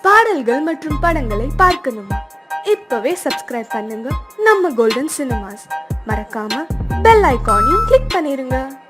பாடல்கள் மற்றும் படங்களை பார்க்கணுமா? இப்பவே சப்ஸ்கிரைப் பண்ணுங்க நம்ம கோல்டன் சினிமாஸ். மறக்காம பெல் ஐகானையும் கிளிக் பண்ணிருங்க.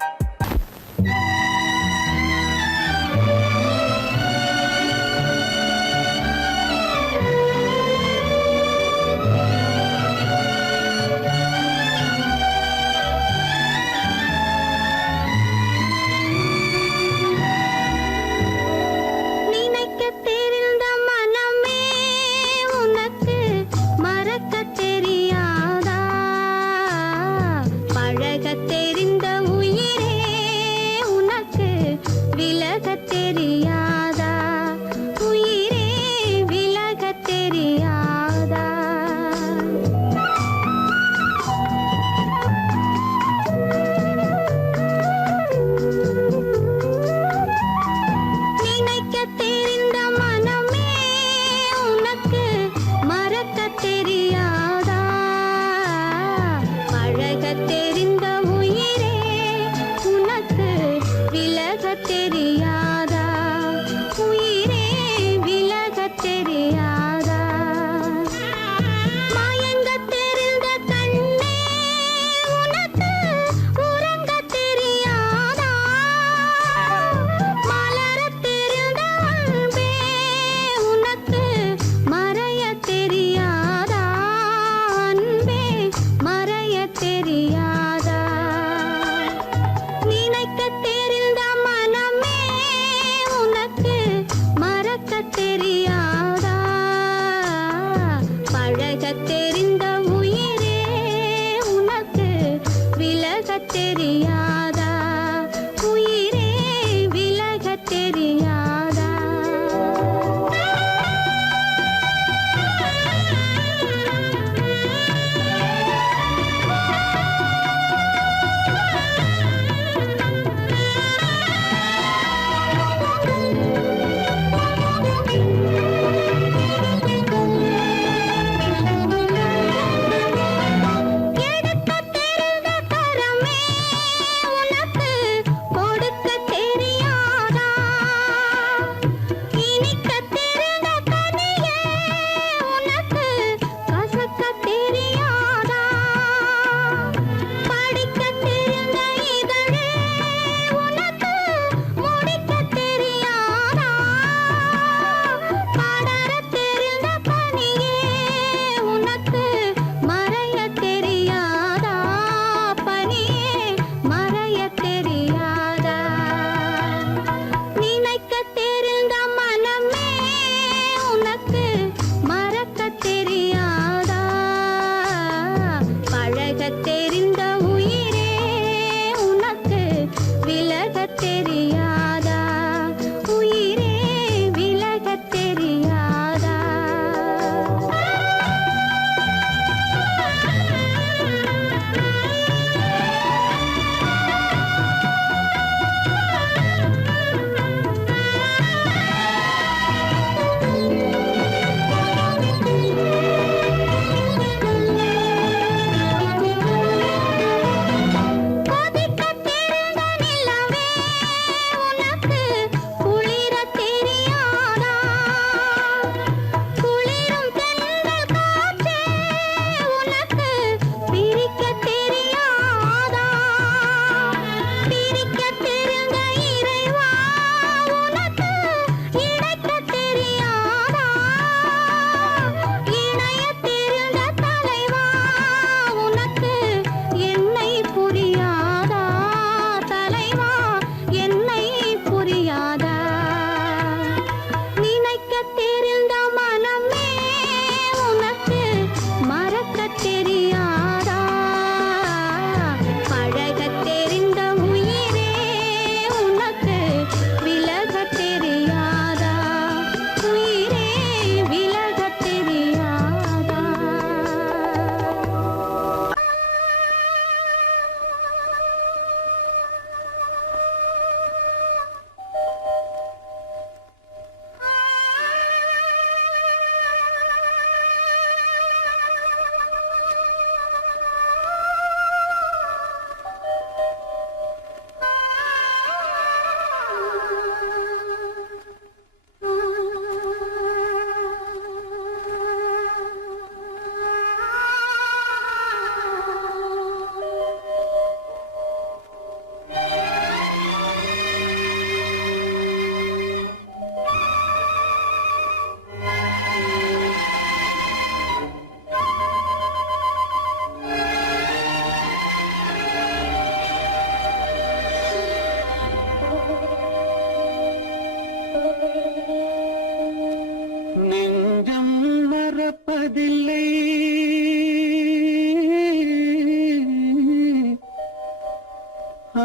நெஞ்சம் மறப்பதில்லை,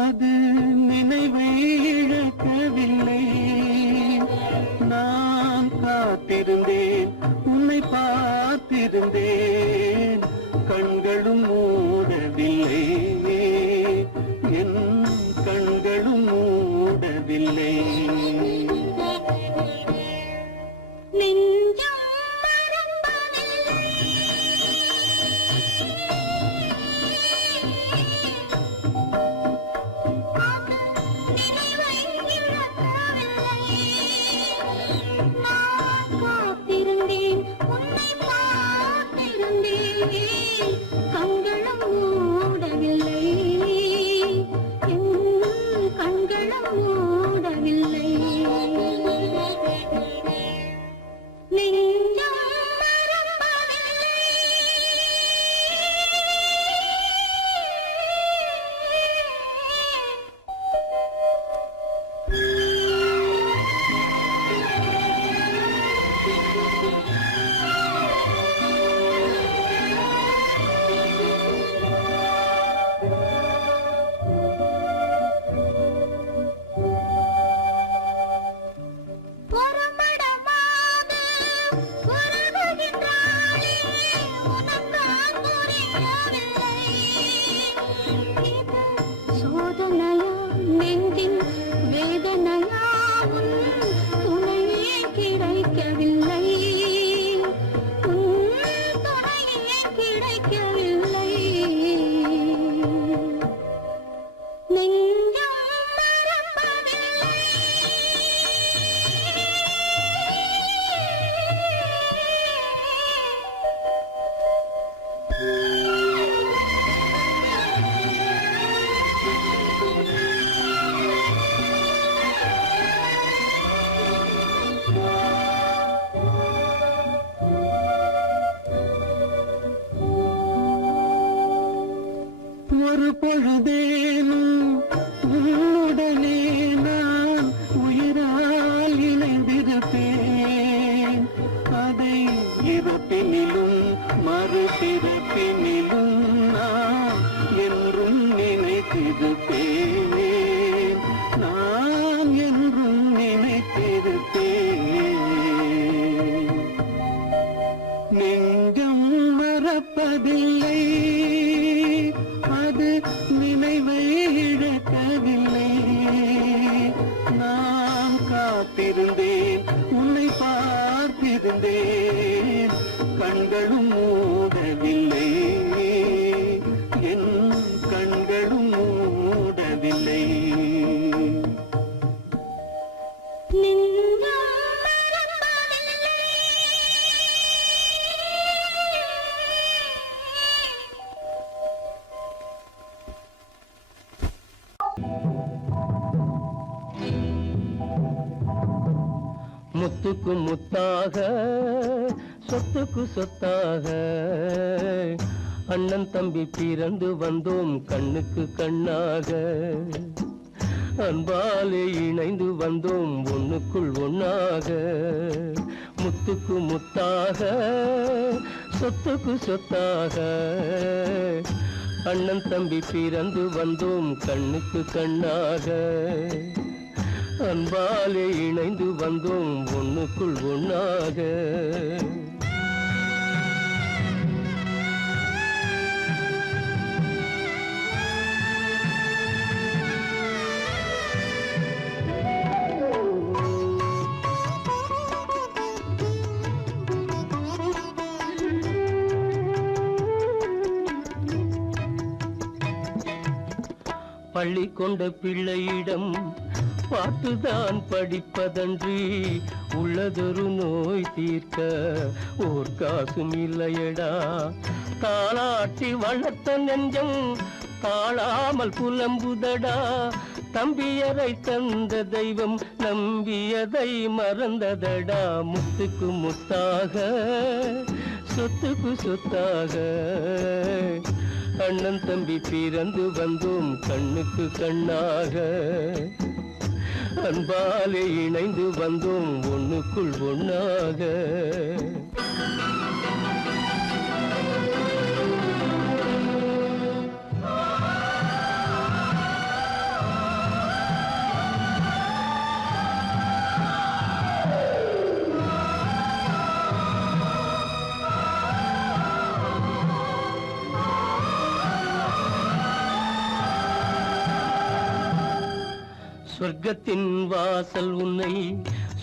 அது நினைவை இழக்கவில்லை. நான் காத்திருந்தேன், உன்னை பார்த்திருந்தேன், கண்களும் மூடவில்லை, என் கண்களும் மூடவில்லை. ஒரு பொழுதேனும் உன்னுடனே நான் உயிரால் இணைந்திருப்பேன். அதை இறப்பினிலும் மறுபிறப்பினிலும் நான் என்றும் நினைத்திருப்பேன். நான் என்றும் நினைத்திருப்பேன். நெஞ்சம் மறப்பதில்லை, அது நினைவை இழக்கவில்லை. நான் காத்திருந்தேன், உன்னை பார்த்திருந்தேன், கண்களும் மூடவில்லை, என் கண்களும் மூடவில்லை. முத்துக்கு முத்தாக, சொத்துக்கு சொத்தாக, அண்ணன் தம்பி பிறந்து வந்தோம் கண்ணுக்கு கண்ணாக. அன்பாலே இணைந்து வந்தோம் ஒண்ணுக்குள் ஒண்ணாக. முத்துக்கு முத்தாக, சொத்துக்கு சொத்தாக, அண்ணன் தம்பி பிறந்து வந்தோம் கண்ணுக்கு கண்ணாக. அன்பாலே இணைந்து வந்தோம் ஒண்ணுக்குள் ஒண்ணாக. பள்ளி கொண்ட பிள்ளையிடம் பாட்டுதான் படிப்பதன்றி உள்ளதொரு நோய் தீர்க்க ஓர் காசும் இல்லையடா. தாளாட்டி வளர்த்த நெஞ்சம் தாழாமல் புலம்புதடா. தம்பியரை தந்த தெய்வம் நம்பியதை மறந்ததடா. முத்துக்கு முத்தாக, சொத்துக்கு சொத்தாக, அண்ணன் தம்பி பிறந்து வந்தோம் கண்ணுக்கு கண்ணாக. அன்பாலே இணைந்து வந்தோம் ஒண்ணுக்குள் ஒண்ணாக. சொர்க்கத்தின் வாசல் உன்னை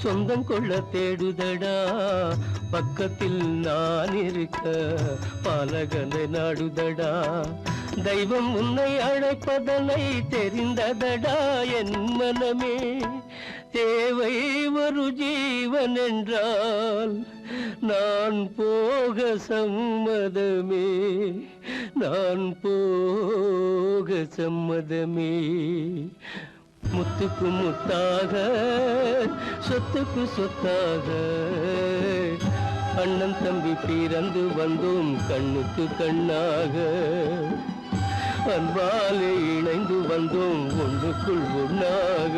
சொந்தம் கொள்ள தேடுதடா, பக்கத்தில் நான் இருக்க பாலகனை நாடுதடா. தெய்வம் உன்னை அழைப்பதனை தெரிந்ததடா என் மனமே. தேவை ஒரு ஜீவன் என்றால் நான் போக சம்மதமே, நான் போக சம்மதமே. முத்துக்கு முத்தாக சொத்துக்கு சொத்தாக அண்ணன் தம்பி பிறந்து வந்தோம் கண்ணுக்கு கண்ணாக. அன்பாலே இணைந்து வந்தோம் ஒன்றுக்குள் ஒண்ணாக.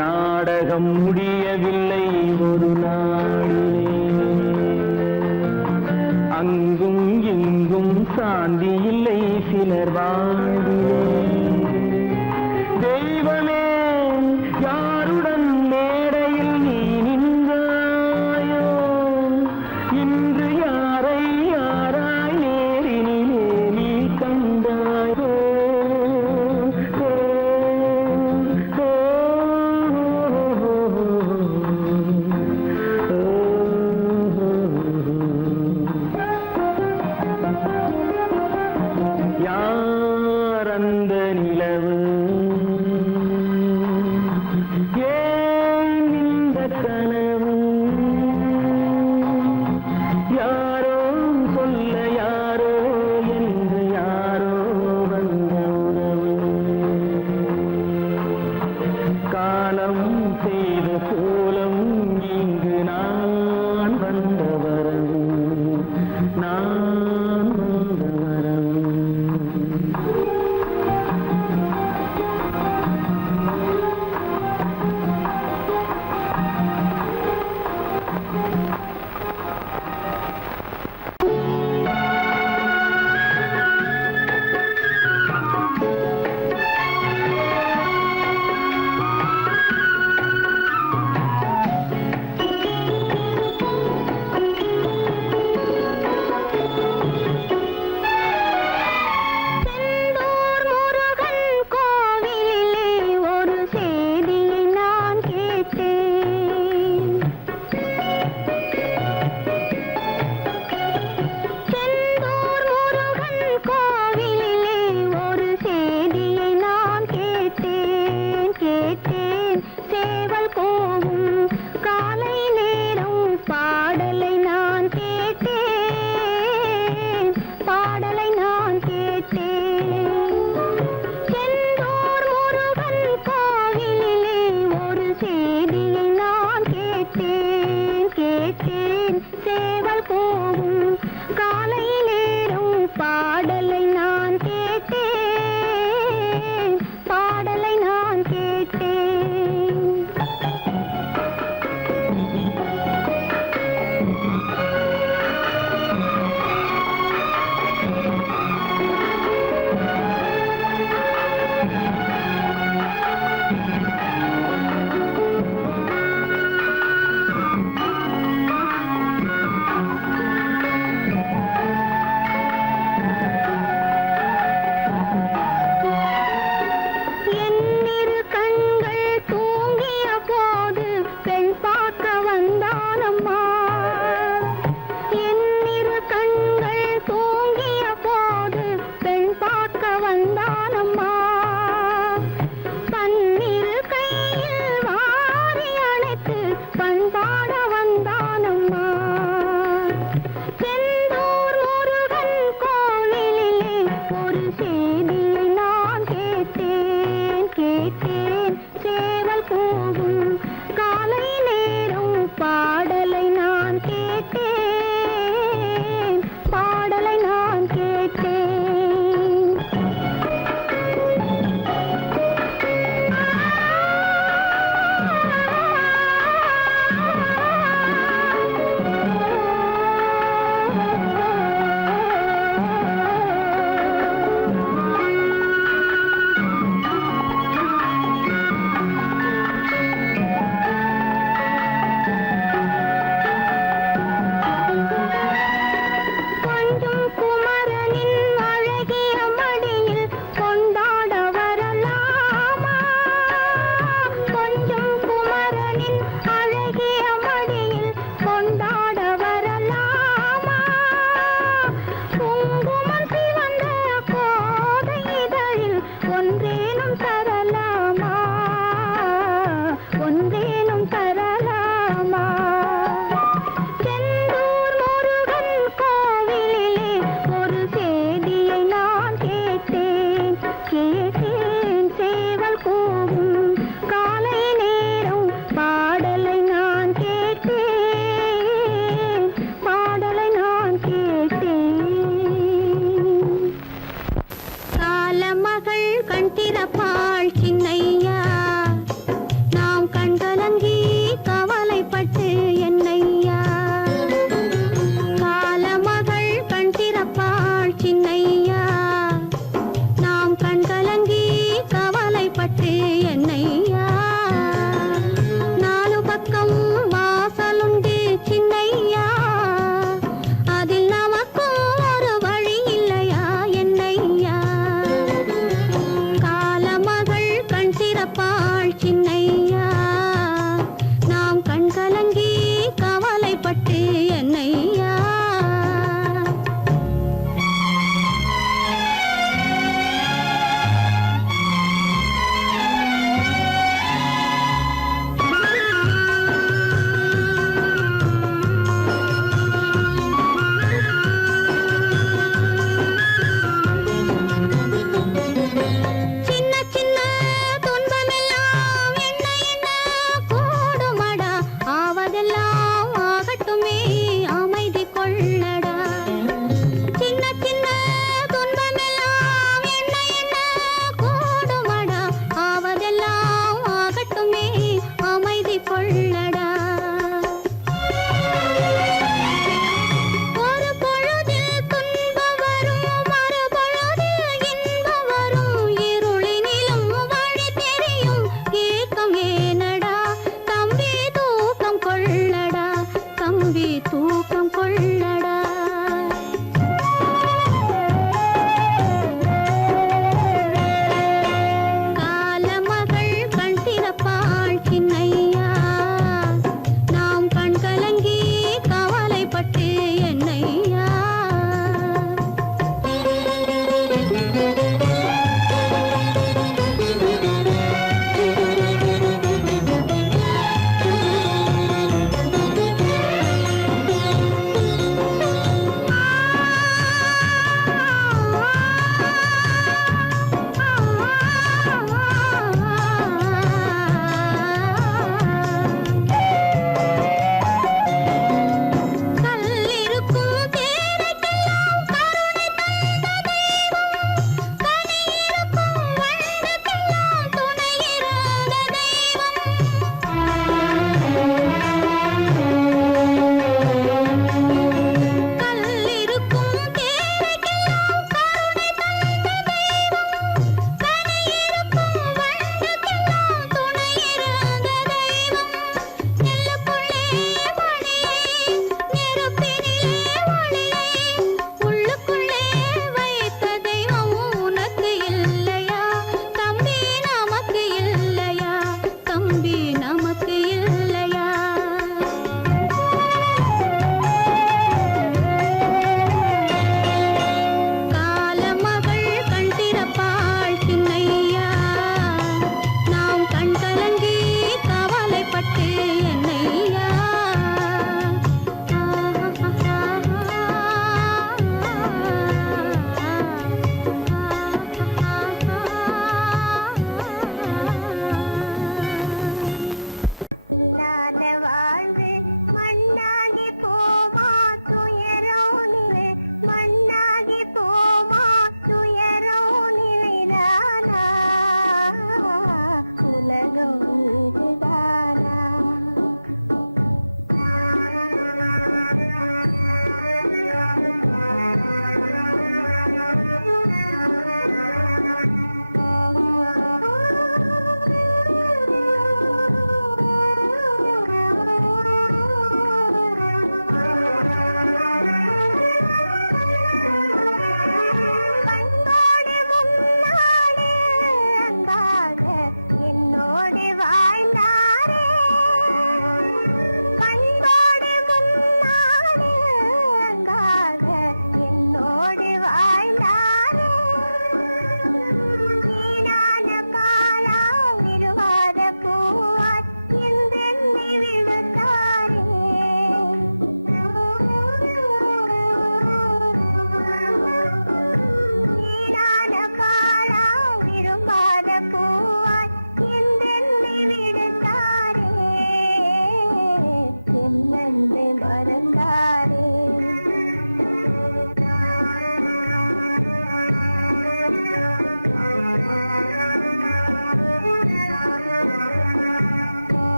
நாடகம் முடியவில்லை ஒரு நாளிலே, அங்கும் இங்கும் சாந்தி இல்லை சிலர் வாழ்விலே. தெய்வமே யாருடன் மேடையில் நீ நின்றாயோ, இன்று யாரை யாராய் நேரினிலே நீ கண்டாயோ.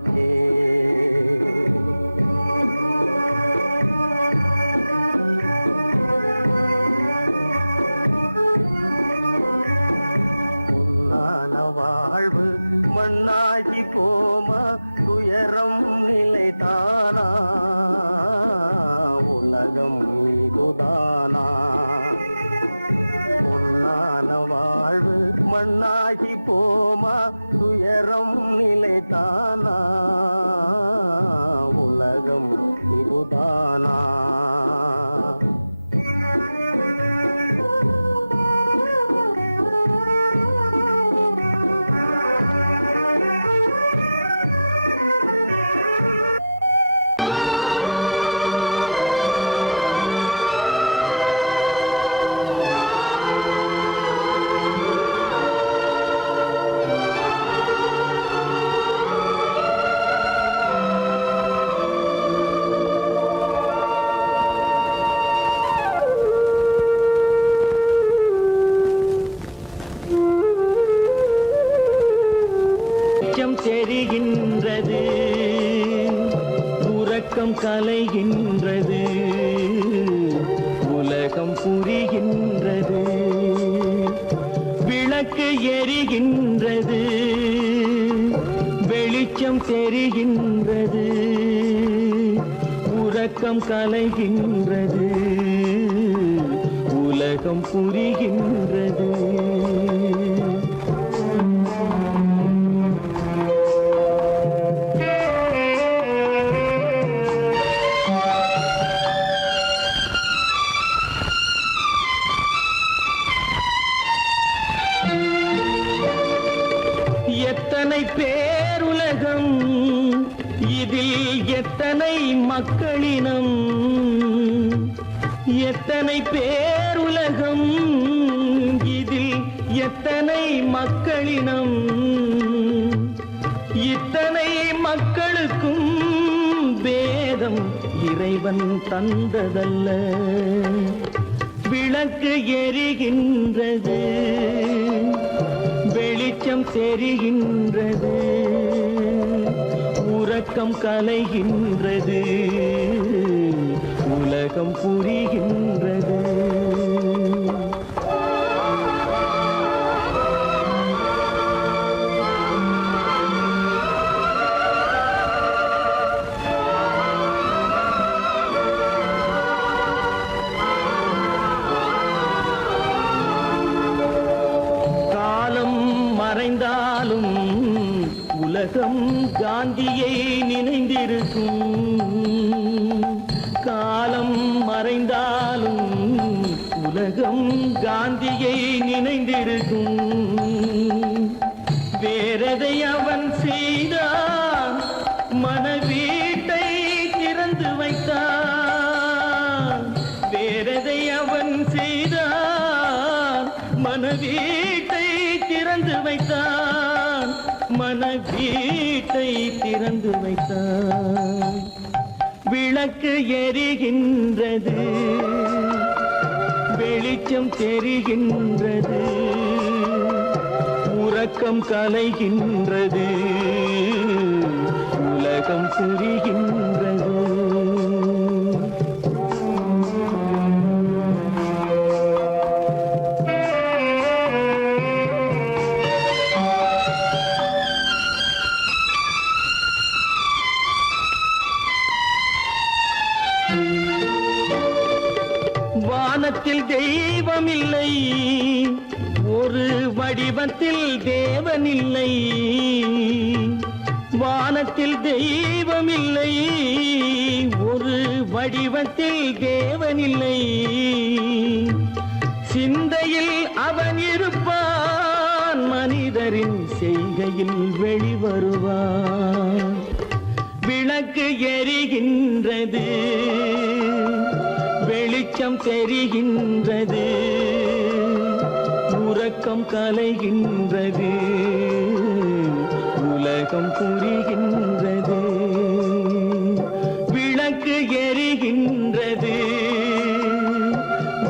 நமக்கே. வாழ்வு மண்ணாகி போமா, துயரம் நிலைதானா, உலகம் இதுதானா. பொன்னான வாழ்வு மண்ணாகி போமா, துயரம் நிலைதானா, உலகம் இதுதானா. தெரிகின்றது, உறக்கம் கலைகின்றது, உலகம் புரிகின்றது. விளக்கு எரிகின்றது, வெளிச்சம் தெரிகின்றது, உறக்கம் கலைகின்றது, உலகம் புரிகின்றது. எத்தனை பேருலகம், இதில் எத்தனை மக்களினம். எத்தனை பேருலகம், இதில் எத்தனை மக்களினம். இத்தனை மக்களுக்கும் வேதம் இறைவன் தந்ததல்ல. விளக்கு எரிகின்றது, வெளிச்சம் தெரிகின்றது, உறக்கம் கலைகின்றது, உலகம் புரிகின்றது. மறைந்தாலும் உலகம் காந்தியை நினைந்திருக்கும். காலம் மறைந்தாலும் உலகம் காந்தியை நினைந்திருக்கும். வேறதை அவன் செய்தான், மனவீட்டை திறந்து வைத்தான். வேறதை அவன் செய்தான், மனவீட்டை திறந்து வைத்தான், மனவீட்டை திறந்து வைத்தான். விளக்கு எரிகின்றது, வெளிச்சம் தெரிகின்றது, உறக்கம் கலைகின்றது, உலகம் புரிகின்றது. வானத்தில் தெய்வம் இல்லை, ஒரு வடிவத்தில் தேவன் இல்லை. வானத்தில் தெய்வம் இல்லை, ஒரு வடிவத்தில் தேவன் இல்லை. சிந்தையில் அவன் இருப்பான், மனிதரின் செய்கையில் வெளிவருவான். விளக்கு எரிகின்றது, வெளிச்சம் தெரிகின்றது, உறக்கம் கலைகின்றது, உலகம் புரிகின்றது. விளக்கு எரிகின்றது,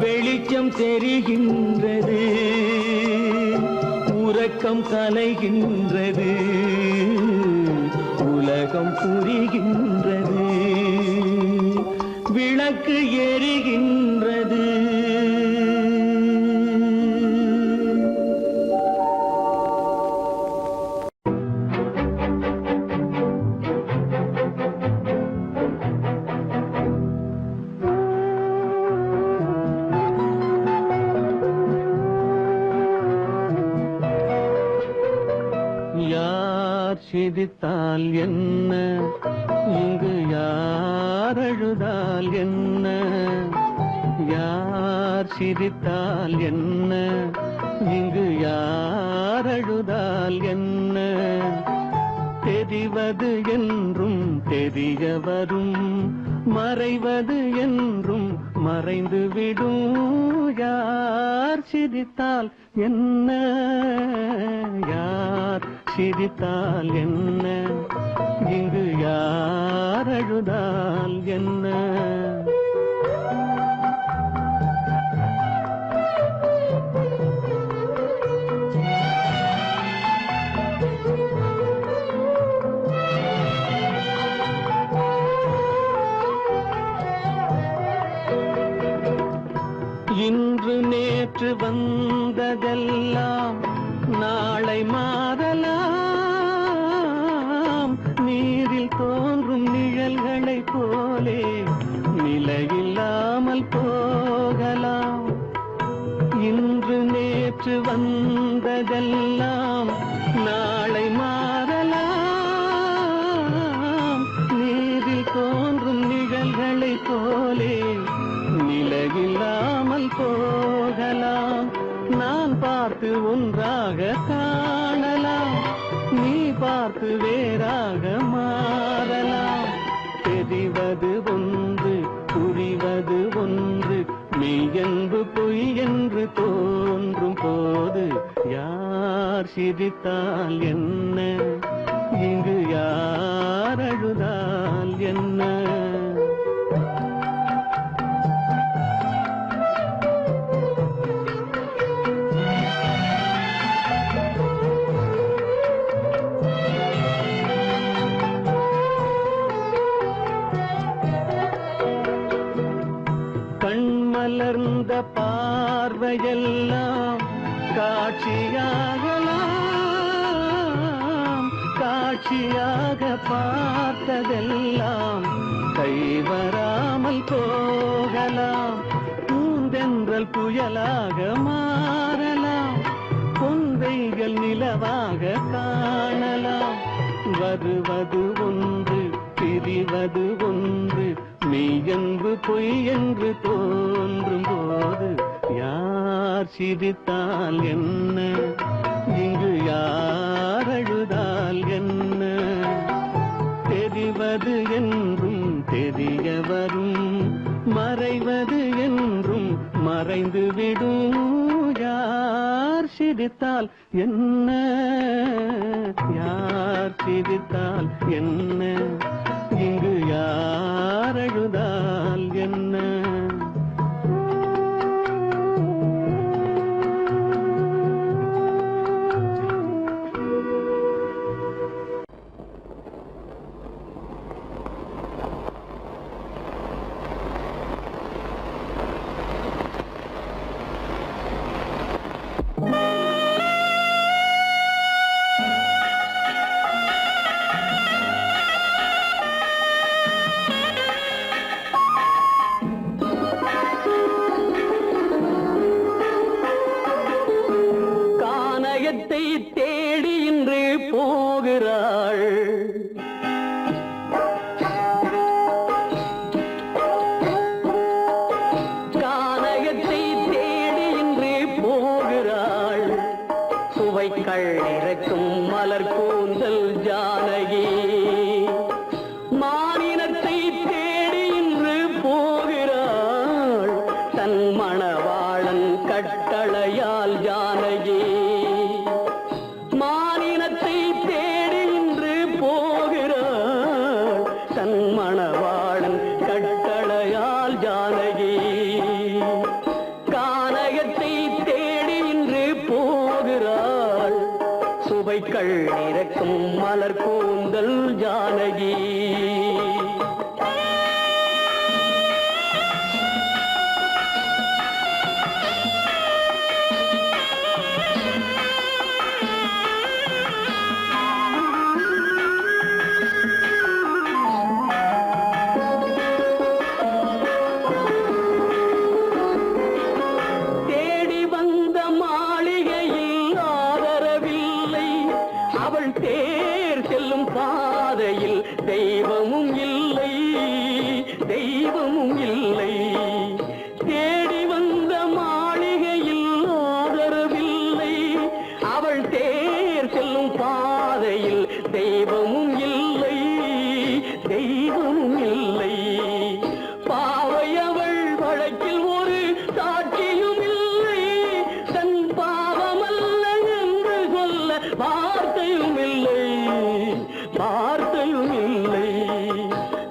வெளிச்சம் தெரிகின்றது, உறக்கம் கலைகின்றது, உலகம் உலகம் புரிகின்றது, விளக்கு எரிகின்றது. யார் சிரித்தால் என்ன, இங்கு யார் அழுதால் என்ன? யார் சிரித்தால் என்ன, இங்கு யார் அழுதால் என்ன? தெரிவது என்றும் தெரிய வரும், மறைவது என்றும் மறைந்துவிடும். யார் சிரித்தால் என்ன, யார் சிரித்தால் என்ன, இங்கு யார் அழுதால் என்ன? இன்று நேற்று வந்ததெல்லாம் நாளை மாறலாம். நீரில் தோன்றும் நிழல்களைப் போலே நிலையில்லாமல் போகலாம். இன்று நேற்று வந்ததெல்லாம் நாளை மாறலாம். நீரில் தோன்றும் நிழல்களைப் போலே நிலையில்லாமல் போகலாம். நான் பார்த்து ஒன்றாக காணலாம், நீ பார்த்து வேறாக மாறலாம். தெரிவது ஒன்று, புரிவது ஒன்று, மெய்யென்பு பொய் என்று தோன்றும் போது யார் சிரித்தால் என்ன, இங்கு யார் அழுதால் என்ன? கண்மலர்ந்த பார்வையெல்லாம் காட்சியாகலாம். காட்சியாக பார்த்ததெல்லாம் கைவராமல் போகலாம். பூந்தென்றல் புயலாக மாறலாம், பொன்வைகள் நிலவாக காணலாம். வருவது ஒன்று, பிரிவது ஒன்று, மெய்யென்பு பொய் என்று தோன்றும் போது யார் சிரித்தால் என்ன, இங்கு யார் அழுதால் என்ன? தெரிவது என்றும் தெரிய வரும், மறைவது என்றும் மறைந்துவிடும். யார் சிரித்தால் என்ன, யார் சிரித்தால் என்ன, இங்கு யார் அழுதால் என்ன? தேடி இன்று போகிறாள், கானகத்தை தேடி இன்று போகிறாள். சுவைக்கள் இறக்கும் மலர் கூந்தல் ஜானகி மானினத்தை தேடி இன்று போகிறாள். தன் மணவாளன் கட்டளையால் ஜானகி மானினத்தை தேடி இன்று போகிறாள். தன் மணவாளன் கட்டளையால் ஜானகி கானகத்தை தேடி இன்று போகிறாள். சுவைக்கள் இறக்கும் மலர் கூந்தல் ஜானகி தெய்வமும் இல்லை. தேடி வந்த மாளிகையில் ஆதரவில்லை. அவள் தேர் செல்லும் பாதையில் தெய்வமும் இல்லை, தெய்வமும் இல்லை. பாவை அவள் வழக்கில் ஒரு சாட்சியும் இல்லை. தன் பாவமல்ல என்று சொல்ல வார்த்தையும் இல்லை, வார்த்தையும் இல்லை.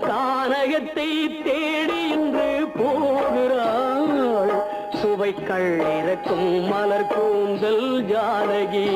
கானகத்தை தேடி இன்று போகிறாள். சுவைக்கள் இறக்கும் மலர் கூந்தல் ஜானகி.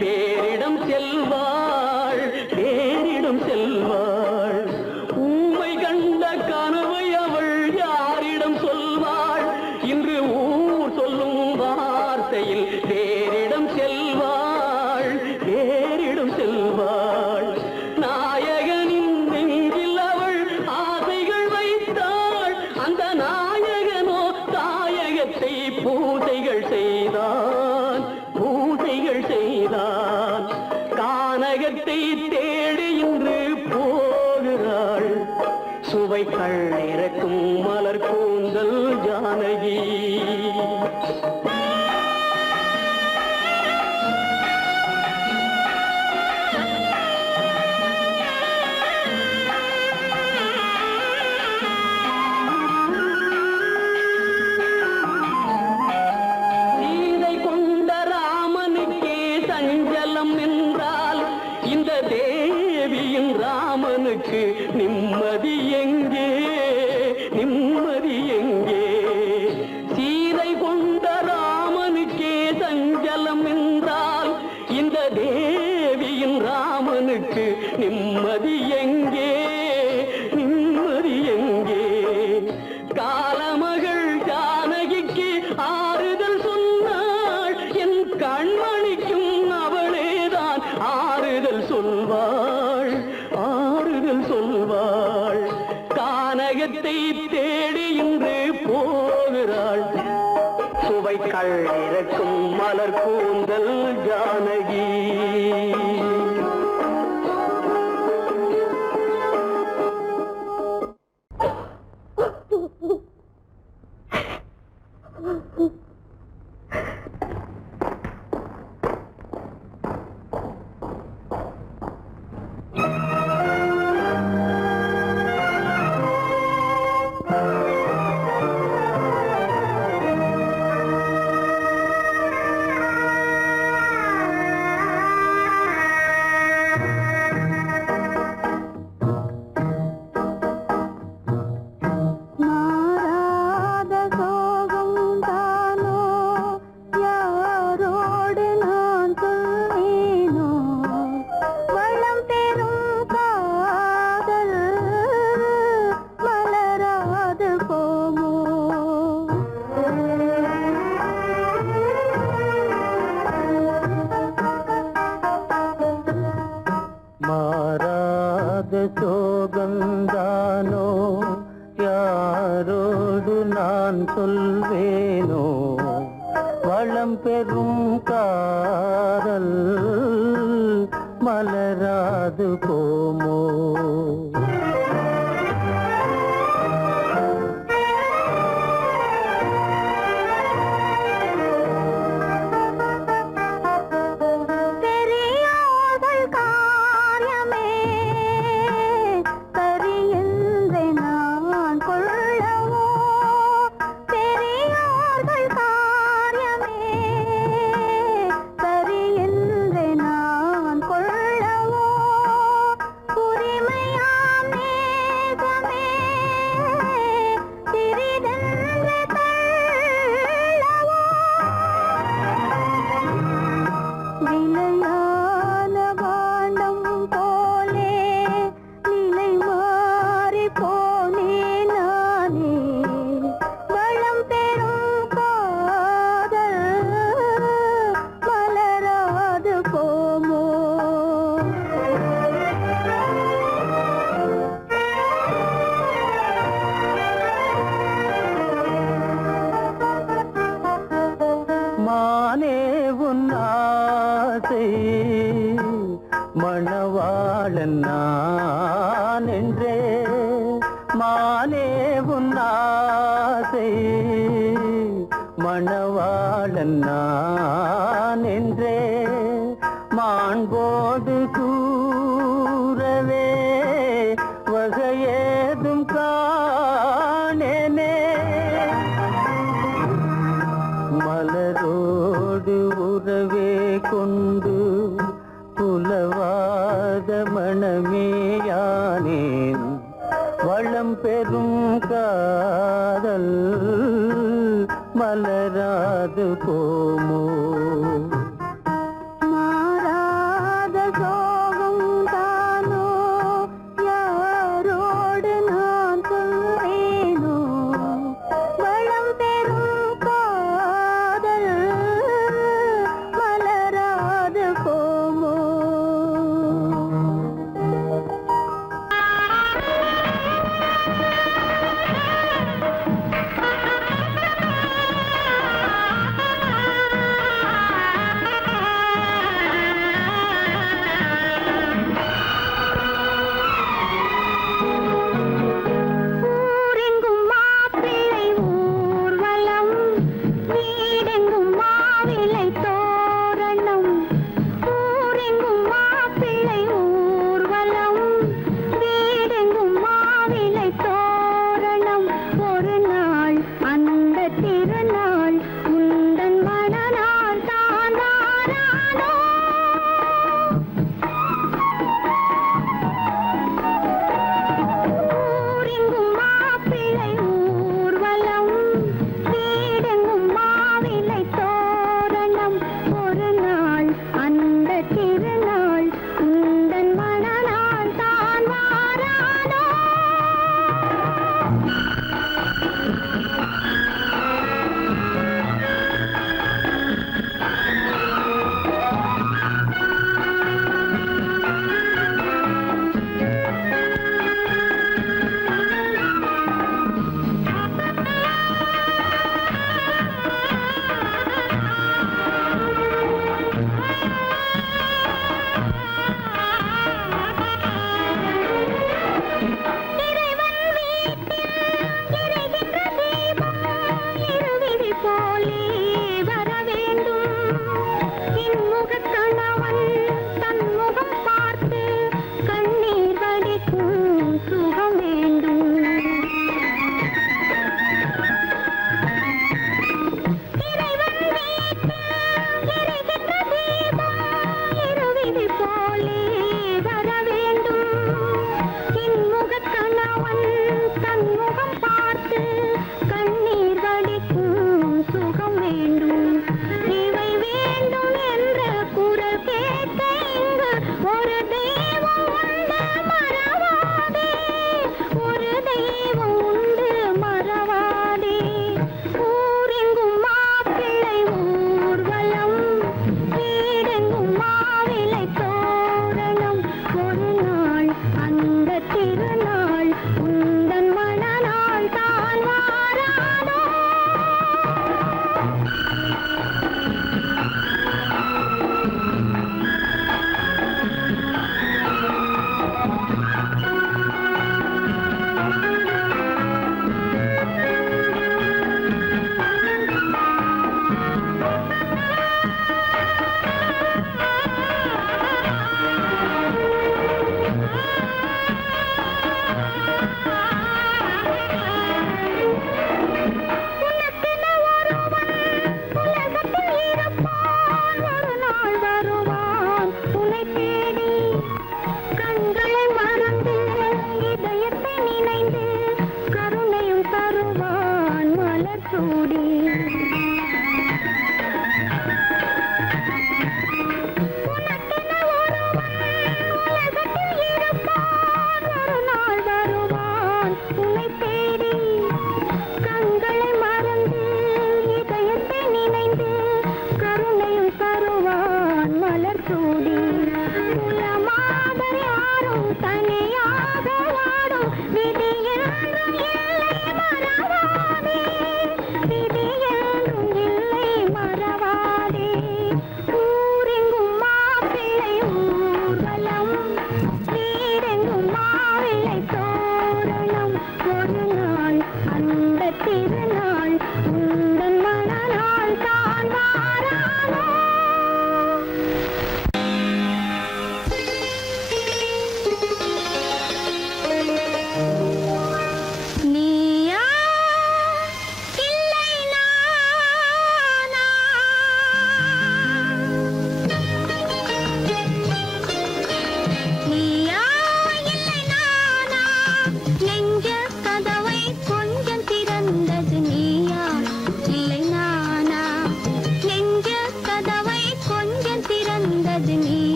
வேறிடம் செல்வாள், வேறிடம் செல்வாள். ஊமை கண்ட கனவை அவள் யாரிடம் சொல்வாள்? இன்று ஊர் சொல்லும் வார்த்தையில் வேறிடம் செல்வாள், வேறிடம் செல்வாள். நாயகனின் நெஞ்சில் அவள் ஆசைகள் வைத்தாள். அந்த நாயகனோ தாயகத்தை பூசைகள் செய்தான், பூசைகள் செய்தான். கானகத்தை தேடி இன்று போகிறாள். சுவைக்கள் இறக்கும் மலர் கூந்தல் ஜானகி. இந்த தேவியின் ராமனுக்கு நிம்மதி எங்கே, நிம்மதி எங்கே? சீதை கொண்ட ராமனுக்கே சஞ்சலம் என்றால் இந்த தேவியின் ராமனுக்கு நிம்மதி எங்கே, நிம்மதி எங்கே? காலமகள் ஜானகிக்கு ஆறுதல் சொன்னாள். என் கண்மணிக்கும் அவளேதான் ஆறுதல் சொல்வாள், ஆறுதல் சொல்வாள். கானகத்தை தேடி இன்று போகிறாள். சுவைக்கள் இறக்கும் மலர் கூந்தல் ஜானகி. சோகந்தானோ யாரோடு நான் சொல்வேனோ? வளம் பெறும் காதல் மலராது போமோ? உரிமையா உன்னாசை மணவாளன் நான் என்றே மாண்போடு கூறவே வகையேதும் காணேனே மலரோடு உறவே கொண்டு புலவாத மணமேயானேன் வளம் பெறும் காதல் மலராது போமோ